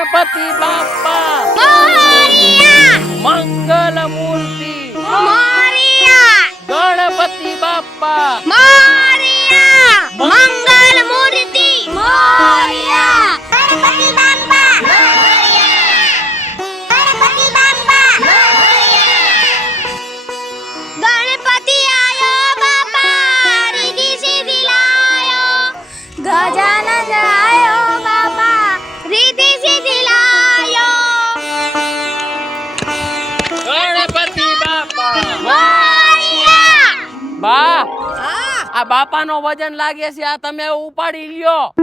ગણપતિ બાપ્પા મોરિયા મંગલ મૂર્તિ મોરિયા ગણપતિ બાપ્પા મોરિયા મંગલ મૂર્તિ મોરિયા ગણપતિ બાપ્પા ગણપતિ આયો બાપા રીધી સીધી લાયો ગજાનન આયો બાપા રીધી સીધી લાયો ગણપતિ બાપ્પા મોરિયા બા આ બાપાનો વજન લાગે છે આ તમે ઉપાડી લ્યો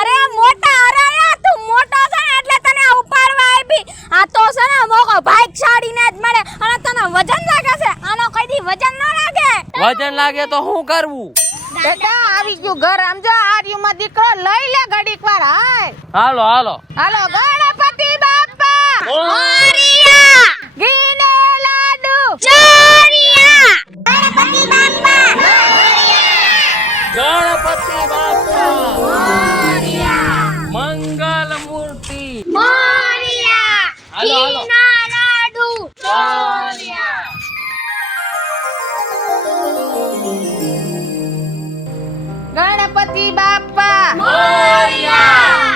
અરે મોટા અરાયા તું મોટો છે ને એટલે તને ઉપાડવા આવી આ તો છે ને મોકો ભાગશાળી ને જ મળે અને તને વજન લાગે છે આનો કોઈ દી વજન ન લાગે વજન લાગે તો શું કરવું બેટા આવી ગયું ઘર આમ જો આર્યુમાં દીકરો લઈ લે ઘડીક વાર હાય હાલો હાલો હાલો ગણપતિ બાપ્પા મોરિયા ઘીને લાડુ ચોરિયા ગણપતિ બાપ્પા ગણપતિ બાપ્પા મોરિયા મંગલ મૂર્તિ મોરિયા હાલો, હાલો. ઘીના લાડુ ચોરિયા. ગણપતિ બાપ્પા મોરિયા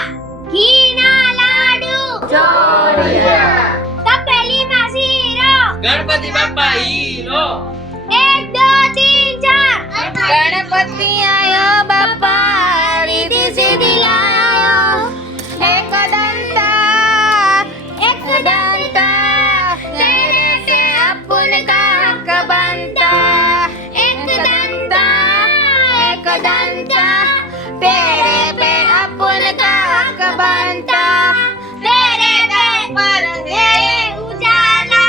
ઘીના લાડુ ચોરિયા. તપેલીમાં શીરો ગણપતિ બાપ્પા હીરો 1 2 3 4 ગણપતિ આયો બાપ્પા રીધી સીધી લાયો એક દંતા તેરે से अपन का हक बनता एक दंता तेरे पे अपन का हक बनता तेरे दर पर है उजाला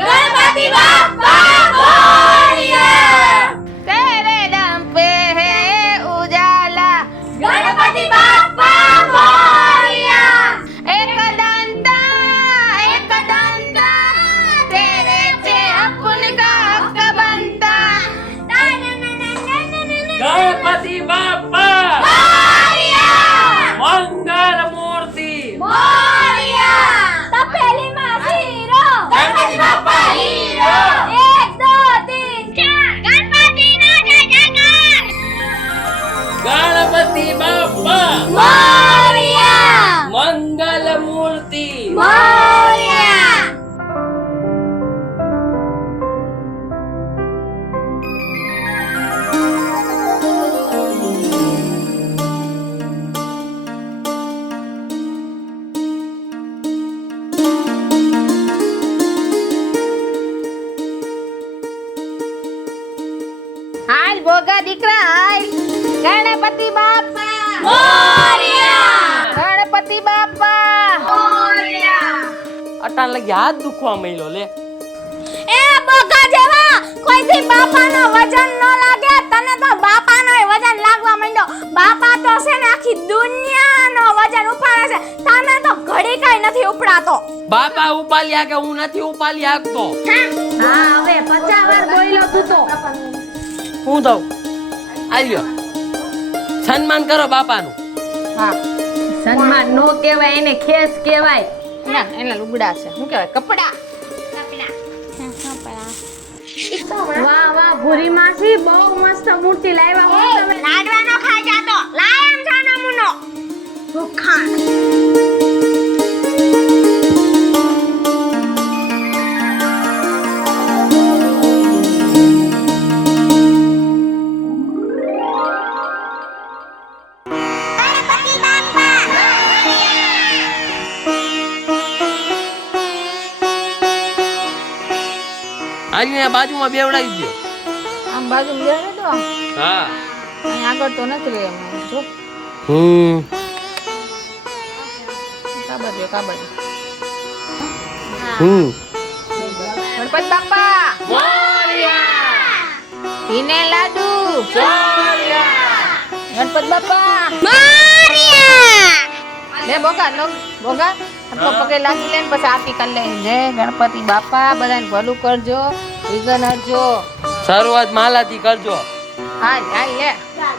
गणपति बाप्पा मोरिया तेरे दम पे है उजाला गणपति बाप्पा मोरिया एक दंता तेरे से अपन का हक बनता ગણપતિ બાપ્પા મોરિયા મંગલ મૂર્તિ મોરિયા તપેલીમાં શીરો ગણપતિ બાપ્પા હીરો 1 2 3 4 ગણપતિનો જય જયકાર ગણપતિ બાપ્પા મોરિયા મંગલ મૂર્તિ મોરિયા હાલ ભોગા દીકરા હાલ ગણપતિ બાપ્પા મોરિયા ગણપતિ બાપ્પા મોરિયા અટાણ લગી હાથ દુખવા મળ્યો લે એ બોગા જેવા કોઈથી બાપાનો વજન ન લાગે તને તો બાપાનોય વજન લાગવા માંડ્યો બાપા તો છે ને આખી દુનિયાનો વજન ઉપાડે છે તને તો ઘડી કઈ નથી ઉપડાતો બાપા ઉપાલ્યા કે હું નથી ઉપાલી શકતો હા હવે 50 વાર બોલ્યો તું તો હું દઉં આવ્યો સન્માન કરો બાપાનું હા સન્માન નો કહેવાય એને ખેસ કહેવાય ના એના લુગડા છે શું કહેવાય કપડા વાહ વાહ ભૂરી માસી બહુ મસ્ત મૂર્તિ લાવ્યા હો તમે લાડવાનો ખાઈ જાતો લાયમ જાનો મુનો ભૂખા અહીંયા બાજુમાં બેવડાવી દો આમ બાજુ લેને તો હા અહીં આગળ તો નથી લે એમ જો કાબડ ગણપતિ બાપ્પા મોરિયા ઘીને લાડુ ચોરિયા ગણપતિ બાપ્પા મોરિયા લે બોગા લો બોગા તો પગે લાગી લે ને પછી આરતી કરી લે જય ગણપતિ બાપા બધાને ભલું કરજો વિઘ્ન હરજો શરૂઆત માલાથી કરજો હાલ હાલ લે હાલ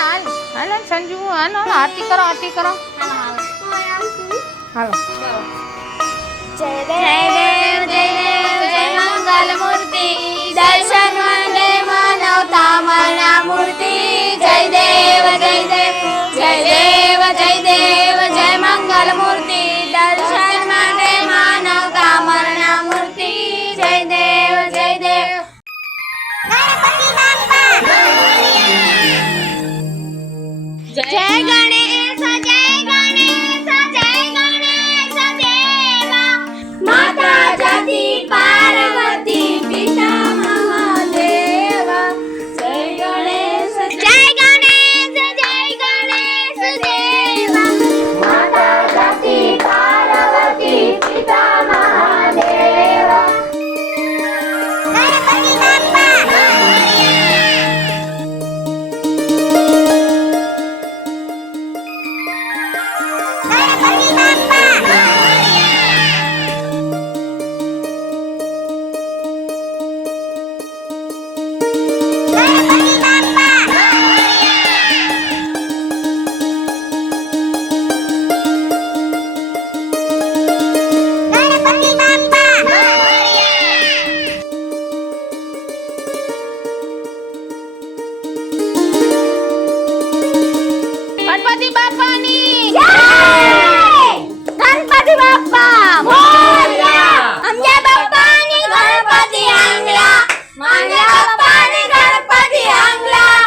હાલ હાલ સંજુ હાલ આરતી કરો હાલો જય દેવ જય મંગલ મૂર્તિ દર્શન માટે માનવતા મના મૂર્તિ જય દેવ જય દેવ જય દેવ જય દેવ જય મંગલ મૂર્તિ દર્શન માટે માનવતા મના મૂર્તિ જય દેવ જય દેવ જય ગણેશ જય ગણેશ જય ગણેશ દેવા માતા જતી પાર્વતી પિતા મહાદેવા જય ગણેશ જય ગણેશ જય ગણેશ દેવા માતા જતી પાર્વતી પિતા મહાદેવા ગણપતિ બાપ્પા ગણપતિ બાપાની જય ગણપતિ બાપ્પા મોરયા અંબે બાપાની ગણપતિ આંગલા માંગલા બાપાની ગણપતિ આંગલા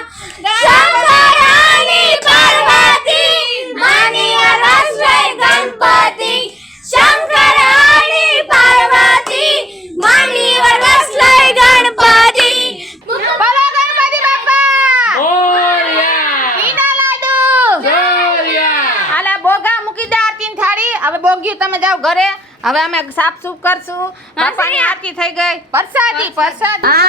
શંકરાની પાર્વતી માની રસોઈ ગણપતિ શંકરાની પાર્વતી માની રસોઈ ગણપતિ બોલો ગણપતિ બાપા મોરયા ઈના લાડુ મોરયા આલા બોગા મૂકી દે આરતીની થાળી હવે બોગ્યું તમે જાઓ ઘરે હવે અમે સાફ સૂફ કરશું બાપાની આરતી થઈ ગઈ પ્રસાદી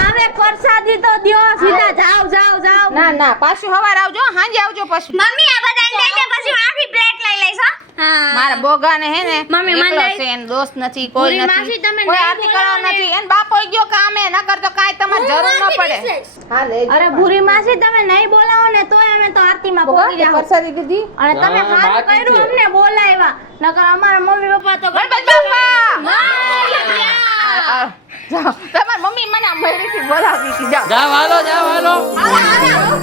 હવે પ્રસાદી તો દ્યો સીધા જાવ જાવ જાવ ના ના પાછું હવાર આવજો હાંજે આવજો પાછું મમ્મી આ બધાને દઈ દે પછી હું આખી પ્લેટ લઈ લઈશ હો હા મારા બોગાને હે ને મમ્મી, મને એકલો દઈ- છે એનો દોસ્ત નથી કોઈ પૂરી નથી માસી, તમે કોઈ નહીં આરતી બોલાવો કરવા ને. નથી એન બાપો ગયો કામે નકર તો કાંઈ તમારે જરૂર ન પડે હા લે અરે ભૂરી માસી તમે નહીં બોલાવો ને તોય અમે તો આરતીમાં પહોંચી જાવ પ્રસાદી દીધી અને તમે હા, હાથ બાકી કર્યું છે. અમને બોલાવ્યા નકર અમારા મમ્મી પપ્પા તો ગણપતિ બાપા મોરયા! જાઓ તમારી મમ્મી મને આ મહેરીથી બોલાવતી હતી જાઓ જાવ હાલો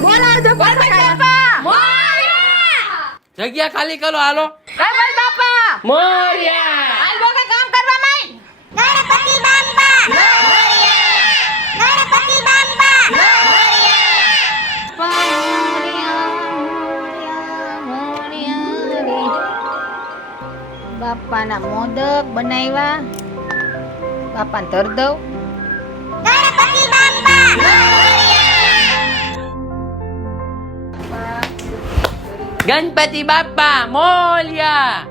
બોલાવજો ગણપતિ બાપા મોરયા! જગ્યા ખાલી કરો હાલો ગણપતિ બાપા મોરયા હાલ બોગે કામ કરવા માંડ ગણપતિ બાપ્પા મોરયા! ગણપતિ બાપ્પા બાપાના મોદક બનાવ્યા બાપાને ધર દઉં ગણપતિ બાપ્પા ગણપતિ બાપ્પા મોરયા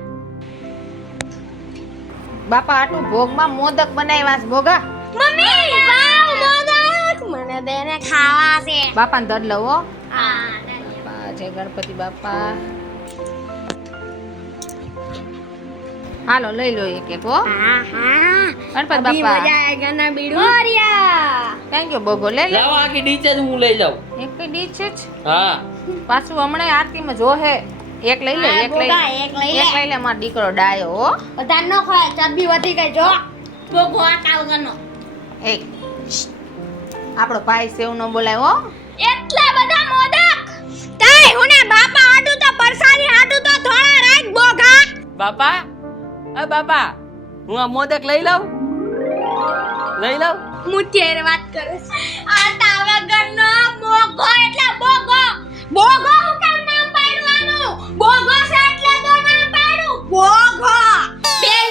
બાપા આટલું ભોગમાં મોદક બનાવ્યા છે ભોગા મમ્મી વાવ મોદક મને દેને ખાવા છે બાપાને ધર લઉં હો હા બાપા જય ગણપતિ બાપા હાલો લઈ લો એક એક હો હા હા ગણપતિ અભી બાપા મજા આયેગા ના બીડું મોરયા થેન્ક યુ બોગો લે લે લાવો આખી ડીચે જ હું લઈ જાઉં એક કઈ ડીચ છે જ. હા પાછું હમણાં આરતીમાં જોહે એક લઈ લે હા, એક લઈ બોગા, એક લઈ લે. એક લઈ લે મારો દીકરો ડાયો હો બધા નો ખાય ચરબી વધી ગઈ જો બોગો આટા વગરનો એક આપણો ભાઈ સેવ નો બોલાય હો એટલા બધા મોદક તાય હુને બાપા આડું તો પરસાદી આડું તો થોડા રાખ બોગા બાપા બાપા હું આ મોદક લઈ લઉં મુઠ્ઠીએ વાત કરે છે આટા વગરનો મોગો એટલે બોગો બોગો હું કેમ નામ પાડવાનું બોગો છે એટલે તો નામ પાડું બોગો બેલ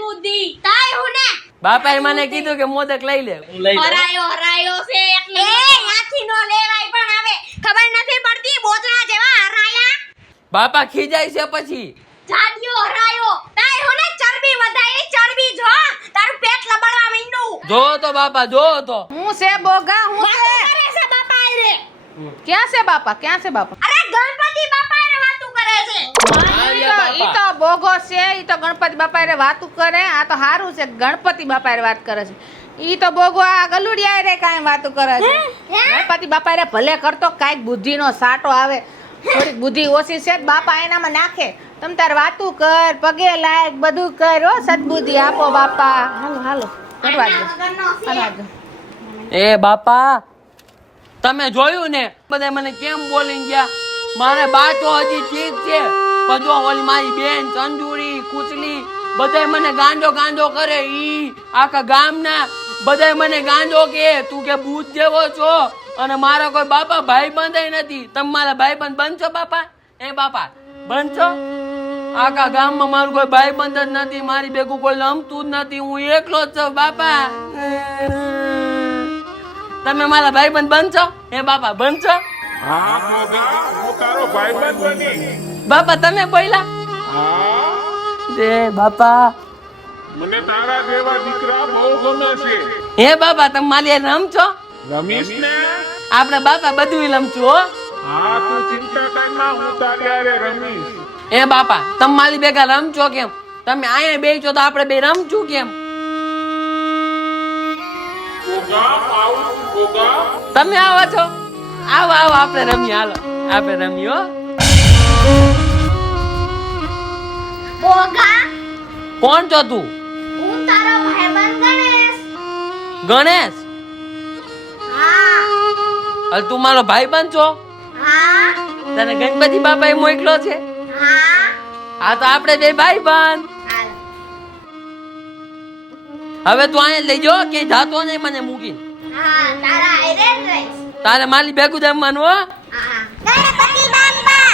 બુદ્ધિ તાય હુને બાપાએ મને કીધું કે મોદક લઈ લે હું લઈ લઉં હરાયો છે એટલે એ યાથી નો લેવાય પણ હવે ખબર નથી પડતી બોતરા જેવા હરાયા બાપા ખીજાય છે પછી જાડિયો હરાયો તાય હુને ચરબી વધારી ચરબી જો તારું પેટ લબડવા માંડ્યું જો તો બાપા જો તો હું છે બોગા હું છે કરે છે બાપા રે ક્યાં છે બાપા ક્યાં છે બાપા અરે ગણપતિ બાપા રે વાતું કરે છે ઈ તો બોગો છે ઈ તો ગણપતિ બાપા રે વાતું કરે આ તો હારું છે ગણપતિ બાપા રે વાત કરે છે ઈ તો બોગો આ ગલુડિયા રે કાંઈ વાતું કરે છે ગણપતિ બાપા રે ભલે કરતો કાંઈક બુદ્ધિનો સાટો આવે થોડીક બુદ્ધિ ઓછી છે બાપા એનામાં નાખે તમ તાર વાતું કર, પગે લાગ, બધું કર હો. સદબુદ્ધિ આપો બાપા. હાલો હાલો કરવા દો. કરવા દો. એ બાપા તમે જોયું ને બધા મને કેમ બોલી ગયા. મારે બા તો હજી ઠીક છે, પણ જો ઓલી મારી બેન ચંદુરી કુચલી બધાય મને ગાંડો ગાંડો કરે. ઈ આખા ગામના બધાય મને ગાંડો કે તું કે ભૂત જેવો છો, અને મારા કોઈ બાપા ભાઈ બંધ નથી. તમે મારા ભાઈ બંધ બનશો બાપા? એ બાપા બનશો? આખા ગામમાં મારું કોઈ ભાઈ બંધ જ નથી, મારી ભેગું કોઈ લમતું જ નથી, હું એકલો જ છું બાપા. તમે મારા ભાઈ બંધ બનશો? એ બાપા બનશો? હા મોગા, હું તારો ભાઈબંધ બની. બાપા તમે બોલ્યા? હા, દે બાપા. મને તારા જેવા દીકરા બહુ ગમે છે. હે બાપા તમે મારી હારે રમશો? રમીશ ને? આપણે બાપા બધું રમશું હો. હા, તું ચિંતા કર ના, હું તારી હારે રમીશ. એ બાપા તમે મારી ભેગા રમશો કેમ? તમે અહીંયા બેસો તો આપણે બે રમશું કેમ? મોગા, આવું છું મોગા. તમે આવો છો? આવો આવો આપણે રમીએ. હાલો આપણે રમીએ હો. બોગા, કોણ છો તું? હું તારો ભાઈબંધ ગણેશ. ગણેશ? હા હવે તું મારો ભાઈબંધ છો? હા તને ગણપતિ બાપાએ મોકલો છે? હા. હા તો આપણે બે ભાઈબંધ. હાલ. હવે તું અહીંયા લઈ જાઓ કે જાતો નહીં મને મૂકીને. હા, તારા હારે જ રહીશ. તારે મારી ભેગું જમવાનું હો. હા. ગણપતિ બાપા.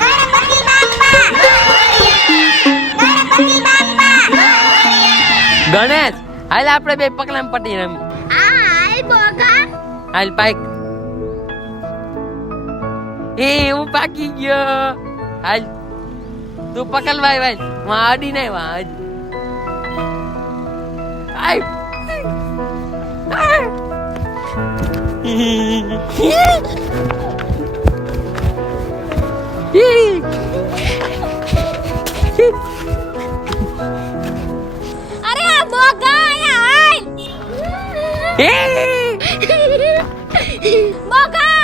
ગણપતિ બાપા. ગણપતિ બાપા. ગણેશ હાલ આપણે બે પકડામ પટી રમી. હા, હાલ બોગા. હાલ પાક. એ હું પાકી ગયો. હાલ તું પકડ ભાઈ ભાઈ. વાં અડી નહીં વાં અડી. આય. અરે આ બોગા અહીંયા હાલ. બોગા.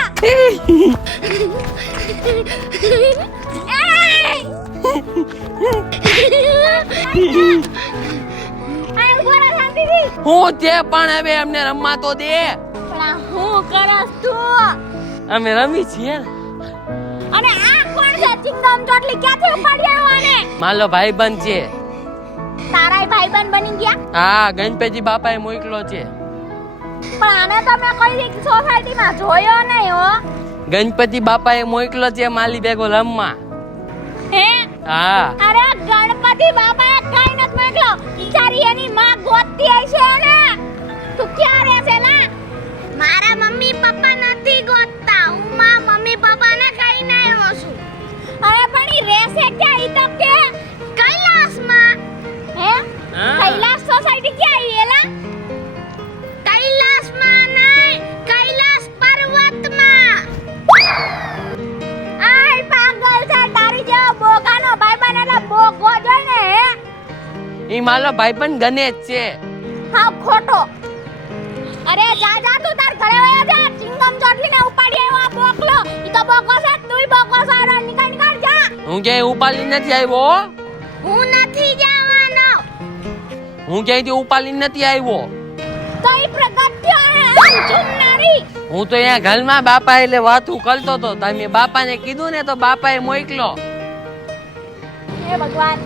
હું છે પણ હવે અમને રમવા તો દે. હું કરસ તું? અમે રમી છીએ. અને આ કોણ છે? ચિંગમ ચોટલી ક્યાંથી ઉપાડી આવ્યો આને? મારો ભાઈબંધ છે. તારાય ભાઈબંધ બની ગયા? હા ગણપતિ બાપાએ મોકલો છે. પણ આને તો મેં કોઈ સોસાયટીમાં જોયો નહીં હો. ગણપતિ બાપાએ મોકલો છે માલી ભેગો રમવા. હે? હા. અરે ગણપતિ બાપાએ કઈ નથી મોકલો. બિચારી એની માં ગોતતી હશે ને. તું ક્યાં રહે છે લા? મારા મમ્મી પપ્પા નથી ગોતતા. હું માં મમ્મી પપ્પાને કહીને આવ્યો છું. અરે પણ ઈ રહેશે ક્યાં? ઈ તો કે કૈલાસમાં. હે? હા. કૈલાસ સોસાયટી ક્યાં આવી એલા? કૈલાસમાં નહીં, કૈલાસ પર્વતમાં. આય પાગલ છે તારી જેવો બોગાનો ભાઈબંધ એટલે બોગો જોઈને હે? ઈ મારો ભાઈબંધ ગણેશ છે. હા ખોટો. અરે જા જા તું તાર ઘરે વયો જા. ચિંગમ ચોટલીને ઉપાડી આવ્યો આ બોકલો. ઈ તો બોકો છે, તુંય બોકો છે. અરે નીકળ નીકળ જા. હું ક્યાંય ઉપાડી નથી આવ્યો. હું નથી જવાનો. હું ક્યાંયથી ઉપાડી નથી આવ્યો. તો ઈ પ્રગટ્યો હે ચુમનારી. હું તો અહીંયા ઘરમાં બાપા એટલે વાતું કરતો તો. તમે બાપાને કીધું ને તો બાપાએ મોકલો. હે ભગવાન,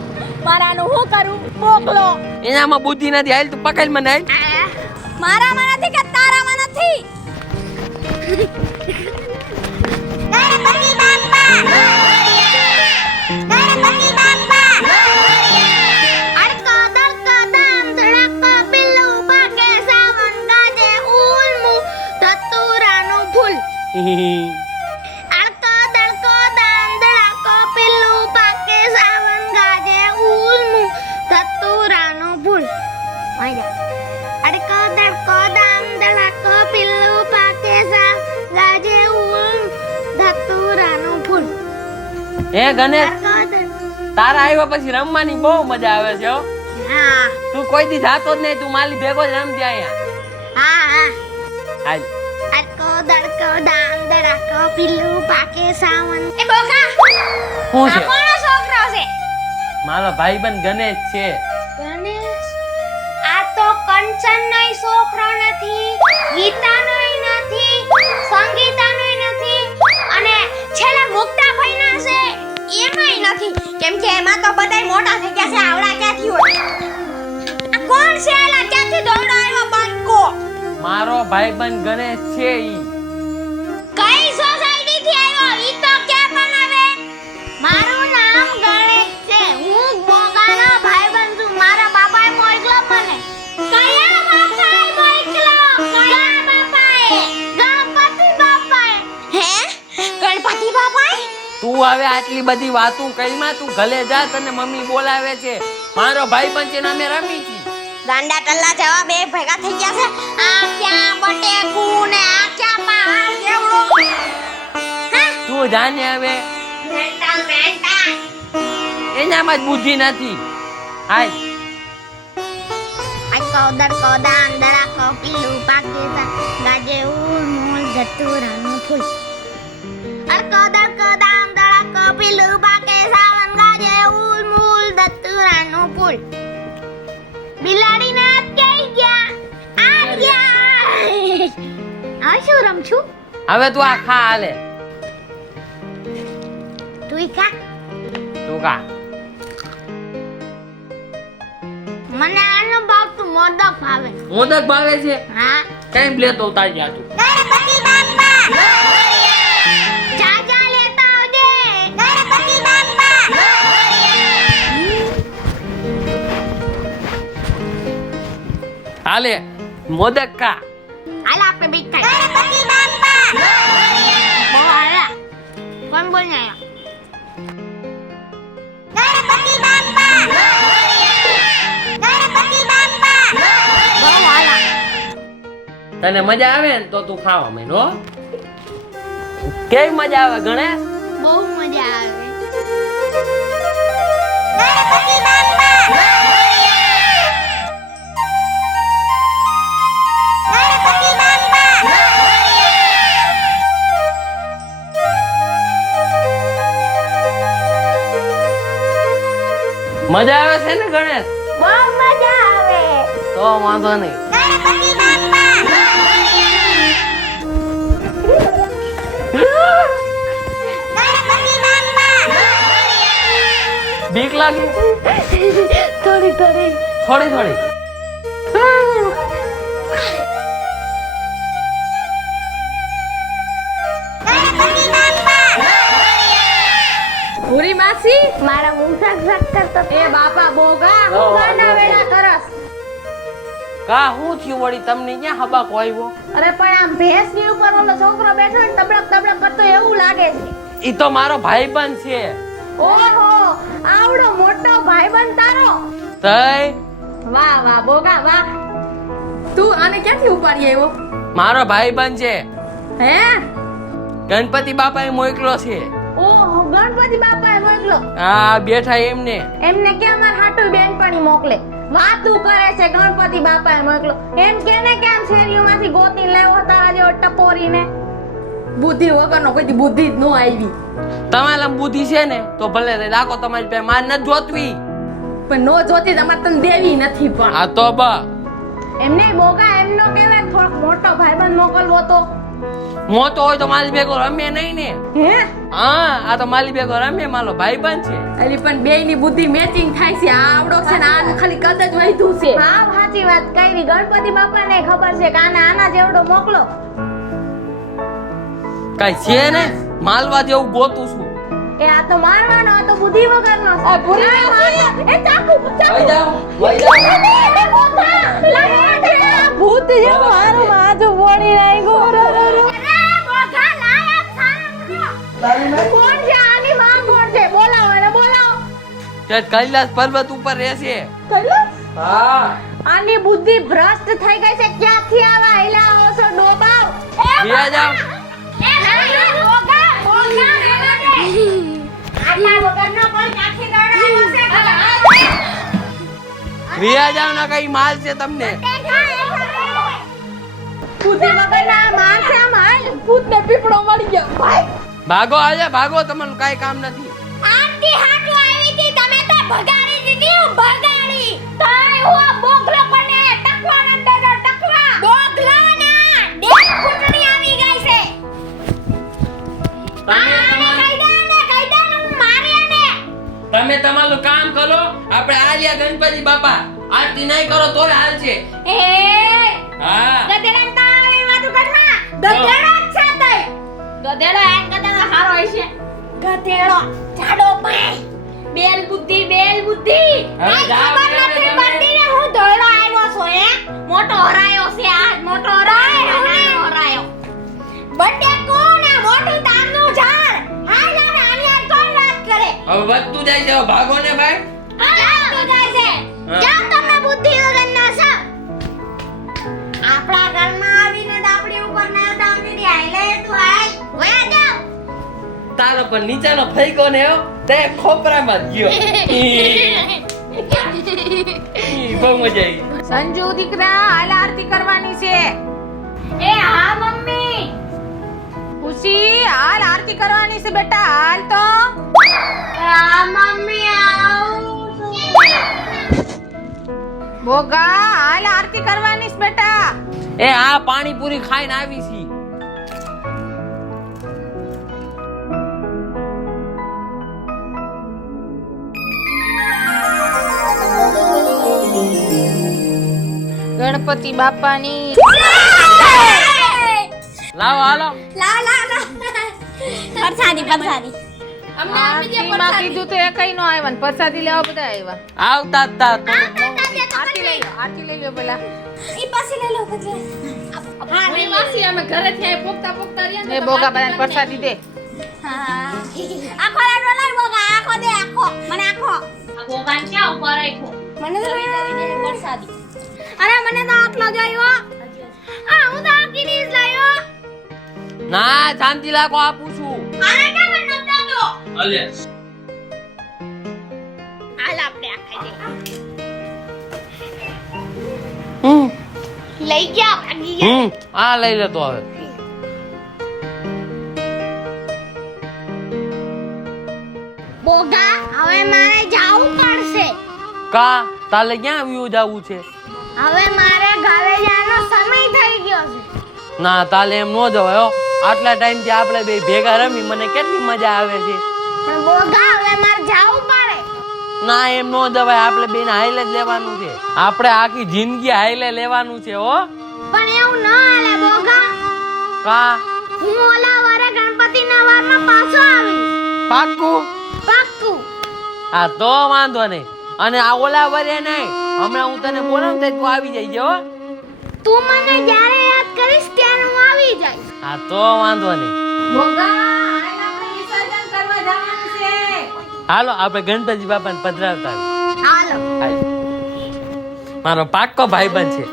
મારાનું હું કરું? બોકલો. એનામાં બુદ્ધિ નથી. હાલ તું પકડ મને. હાલ. મારામાં નથી કે તારામાં નથી? ગણપતિ બાપા. ગણપતિ બાપા. અડકો દડકો દામ ધડકો બિલ્લુ ભાગે સાવન ગાજે ઉલ્મુ ધતુરાનું ફૂલ. અડકો દડકો દામ ધડકો બિલ્લુ ભાગે સાવન ગાજે ઉલ્મુ ધતુરાનું ફૂલ. અડકો દડકો દામ ધડકો બિલ્લુ ભાગે સાવન ગાજે ઉલ્મુ ધતુરાનું ફૂલ. હે ગણેશ અડકો દડકો. તારા આવ્યા પછી રમવાની બહુ મજા આવે છે હો. હા તું કોઈ દી જાતો જ નહીં. તું માલી ભેગો જ રમજે અહીંયા. હા. હાલ. અડકો દડકો દામ ધડકો બિલ્લુ ભાગે સાવન. એ બોગા શું છે? કોનો છોકરો છે? મારો ભાઈબંધ ગણેશ છે. ગણેશ? આ તો કંચનનોય છોકરો નથી, ગીતાનોય નથી, સંગીતાનોય નથી અને છેલ્લે મુક્તાભાઈના છે એમાંય નથી, કેમ કે એમાં તો બધાય મોટા થઈ ગયા છે. આવડા ક્યાંથી હોય? આ કોણ છે? એલા ક્યાંથી દોડો આવ્યો બાકો? મારો ભાઈબંધ ગણેશ છે ઈ. કઈ સોસાયટી થી આવ્યો? ઈ તો કે પણ હવે. મારું નામ ગણેશ છે. હું બોગાનો ભાઈબંધ છું. મારા બાપાએ મોકલો મને. કયા બાપાએ મોકલો? કયા બાપાએ? ગણપતિ બાપાએ. હે? ગણપતિ બાપાએ? તું હવે આટલી બધી વાતું કઈમાં તું ઘરે જા, તને મમ્મી બોલાવે છે. મારો ભાઈબંધ છે ને અમે રમી છી. ગાંડા ટલ્લા જેવા બે ભેગા થઈ ગયા છે. આ ક્યાં બટેકુ ને આ ક્યાં પહાડ જેવડો? તું જાને હવે મેન્ટા એનામાં જ બુદ્ધિ નથી. હાય આ કોદર અંદરા કોપીલું પાકે ગાજે મૂળ ધતુરાનું ફૂલ. આ કોદર અંદરા કોપીલું પાકે સાવન ગાજે મૂળ ધતુરાનું ફૂલ. બિલાડી ને કઈ ગયા? આ ગયા. આ શું રમ છું? હવે તું આ ખા હાલે. તું ખા. તું ખા. મને આનો ભાવ તું મોદક ભાવે. મોદક ભાવે છે? હા. કેમ લેતો તારી તું? ગણપતિ બાપા ચાચા લેતા આવજે. ગણપતિ બાપા હાલે મોદક ખા. હાલ આપણે બી ખાઈ. ગણપતિ બાપા બહુ હાલા. કોણ બોલ ને ગણપતિ બાપા ગણપતિ બાપા બહુ હાલા. તને મજા આવે ને તો તું ખાવા માંડ હો. કેવી મજા આવે ગણેશ? બહુ મજા આવે. ગણપતિ બાપા ગણપતિ બાપા મજા આવે છે ને ગણેશ? બહુ મજા આવે. તો વાંધો નહીં. ગણપતિ બાપા ગણપતિ બાપા બીક લાગે? થોડી થોડી. થોડી થોડી. ગણપતિ બાપા ભૂરી માસી મારા મુંહ સક કરતો. એ બાપા બોગા ઓ, ગાના વેડા કરસ. કા હું થયું વળી તમને ક્યાં હબાકો આવ્યો? અરે પણ આમ ભેંસની ઉપર ઓલો છોકરો બેઠો ને તબડક તબડક કરતો એવું લાગે છે. ઈ તો મારો ભાઈબંધ છે. ઓહો આવડો મોટો ભાઈબંધ તારો. તઈ વાહ વાહ બોગા વાહ. તું આને ક્યાંથી ઉપાડી આવ્યો? મારો ભાઈબંધ છે. હે? ગણપતિ બાપાએ મોકલો છે. ઓહો ગણપતિ બાપાએ મોકલો. આ બેઠા એમને. એમને કે અમાર હાટુ બેનપણી મોકલે. વાતું કરે છે ગણપતિ બાપાએ મોકલો. એમ કેને કે આમ શેરીઓમાંથી ગોતી લાવ્યો તારા જેવો ટપોરીને. બુદ્ધિ વગરનો કોઈ બુદ્ધિ જ ન આવી. તમારા બુદ્ધિ છે ને તો ભલે રાખો, તમારી પાસે માર ન જોતવી. પણ નો જોતી તમારે તને દેવી નથી. પણ આ તો બા એમને બોગા એમનો કહેવાય થોડોક મોટો ભાઈબંધ મોકલવો તો. મોટો હોય તો મારી ભેગો રમે નહીં ને. હે? હા, આ તો મારી ભેગો રમે, મારો ભાઈબંધ છે. અલી પણ બેયની બુદ્ધિ મેચિંગ થાય છે. આ આવડો છે ને આ ખાલી કદ જ વધ્યું છે. હા સાચી વાત કરી. ગણપતિ બાપાને ખબર છે કે આને આના જેવડો મોકલો. કઈ છે ને માલવા જેવું ગોતું છું. એ આ તો મારવાનો, આ તો બુદ્ધિ વગરનો છે. એ ચાકુ વઈ જાઓ, વઈ જાઓ. ભૂત જેવું મારું માથું ફોડી નાખ્યું. કોણ છે આની માં? કોણ છે? બોલાવો એને, બોલાવો. તે કૈલાસ પર્વત ઉપર રહેશે. કૈલાસ? હા, આની બુદ્ધિ ભ્રષ્ટ થઈ ગઈ છે. ક્યાંથી આવા હિલાવો છો ડોબાવ? વિયા જાઓ. વિયા જાઓ ના કઈ માલ છે તમને. બુદ્ધિ વગરના માણસે આમ હાલ ભૂતને પીપળો મળી ગયો. ભાઈ ભાગો આજે ભાગો, તમારું કાંઈ કામ નથી. આંટી હાટુ આવી હતી, તમે તો ભગાડી દીધી, હું ભગાડી. તાય હું બોગલો કોને ટકવા ન દેજો, ટકવા. બોગલો ના, ડેક ફૂટડી આવી ગઈ છે. તમે તમારું કામ કરો, આપણે આલિયા ગણપતિ બાપા આરતી નહીં કરો તોય હાલ છે. હા ગધેડા તારી વાતું કરના, ગધેડો જ છે તે. ગધેડો એન કરતા હારો હોય છે. ગધેડો જાડો પાય, બેલ બુદ્ધિ, બેલ બુદ્ધિ. હવે આ જાઓ, ખબર જાઓ, નથી તમે. પડતી ને હું ધોળો આવ્યો છો હે. મોટો હરાયો છે આજ, મોટો હરાયો, નાનો હરાયો. બડે કોને મોટું તારનું ઝાડ. હાલ હવે આની કોણ વાત કરે? હવે વધતું જાય છે, હવે ભાગો ને ભાઈ. જાતું જાય છે. હા. જાઓ તમે બુદ્ધિ વગરના છો. આપણા ઘરમાં આવીને જ આપણી ઉપર ના દામડી આઈ લે તું આય. વયા જાવ. તારો પણ નીચાનો ફઈકો ને હો, તે ખોપરામાં જ ગયો. બહુ મજા આવી. સંજુ દીકરા હાલ આરતી કરવાની છે. એ હા મમ્મી. ખુશી હાલ આરતી કરવાની છે બેટા, હાલ તો. હા મમ્મી આવું છું. બોગા હાલ આરતી કરવાની છે બેટા. એ આ પાણીપુરી ખાઈને આવી છી. ગણપતિ બાપાની લાવો હાલો. લા લા લા. પરસાદી પરસાદી. આરતીમાં કીધું તો એ કઈ નો આવ્યા ને પ્રસાદી લેવા બધા આવ્યા. આવતા જ તા તો. આરતી લઈ લો, આરતી લઈ લો પેલા. ઈ પાછી લઈ લો બદલે. હા એ બોગા બધાને પ્રસાદી દે. હા. આખો લાડો લઈ બોગા, આખો દે આખો. મને આખો. આ બોગાન ક્યાં ઉપર રાખ્યો? મને તો પરસાદી. અરે મને તો આટલો જોયો. આ હું તો આખી ડીશ લાયો. ના શાંતિ રાખો, આપું છું. અરે કે મને નતો દો. અલે હાલ આપણે આ ખાઈ હમ લઈ ગયા ભાગી ગયા. આ લઈ લે તો હવે. બોગા હવે મારે જાવું પડશે. કા તાલે ક્યાં વ્યૂ જાવું છે? હવે મારે ઘરે જવાનો સમય થઈ ગયો છે. ના તાલે એમ નો જવાય હો. આટલા ટાઈમ થી આપણે બે ભેગા રમી મને કેટલી મજા આવે છે. પણ બોગા હવે મારે જાવું પડે. ના એમ નો જવાય, આપણે બેન હાઈલે જ લેવાનું છે. આપણે આખી જિંદગી હાઈલે લેવાનું છે હો. પણ એવું ન હાલે બોગા. કા હું ઓલા વારે ગણપતિના વારમાં પાછો આવીશ. પાક્કું? પાક્કું. હા તો વાંધો નહીં. અને આ ઓલા વરે નહીં, હમણાં હું તને બોલાવું તો તું આવી જાય હો. તું મને જ્યારે યાદ કરીશ ત્યારે હું આવી જઈશ. હા તો વાંધો નહીં. બોગા હાલ આપણે વિસર્જન કરવા જવાનું છે. હાલો આપણે ગણપતિ બાપાને પધરાવતા આવીએ. હાલો. હાલ. મારો પાક્કો ભાઈબંધ છે.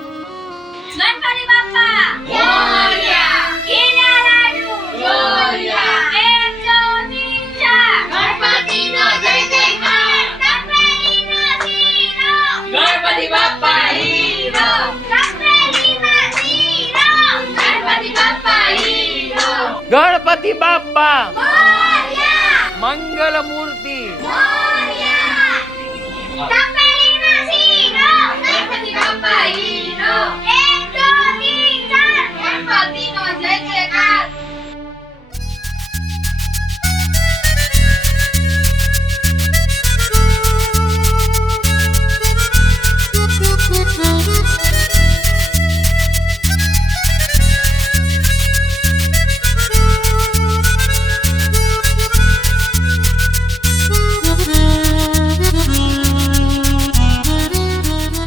ગણપતિ બાપા મોરયા. ઘીના લાડુ મોરયા. એક જો નીચા ગણપતિનો જય જયકાર. તપેલીનો શીરો ગણપતિ બાપા હીરો. તપેલીનો શીરો ગણપતિ બાપા હીરો. ગણપતિ બાપા મોરયા. મંગલ મૂર્તિ. મોરયા. તપેલીનો શીરો ગણપતિ બાપા હીરો. એક જો નીચા ગણપતિનો જય જયકાર.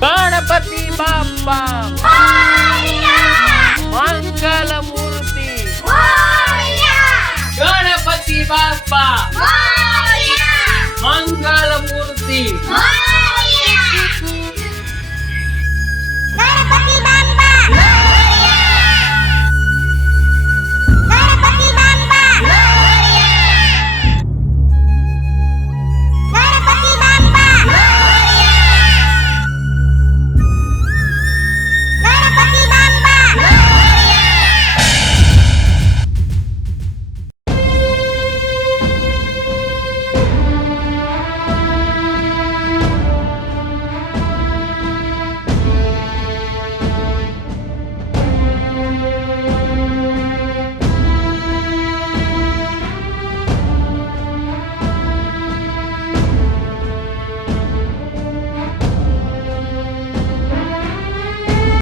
ગણપતિ બાપા મોરયા. મંગલ મૂર્તિ. મોરયા. ગણપતિ બાપા મોરયા. મંગલ મૂર્તિ. મોરયા.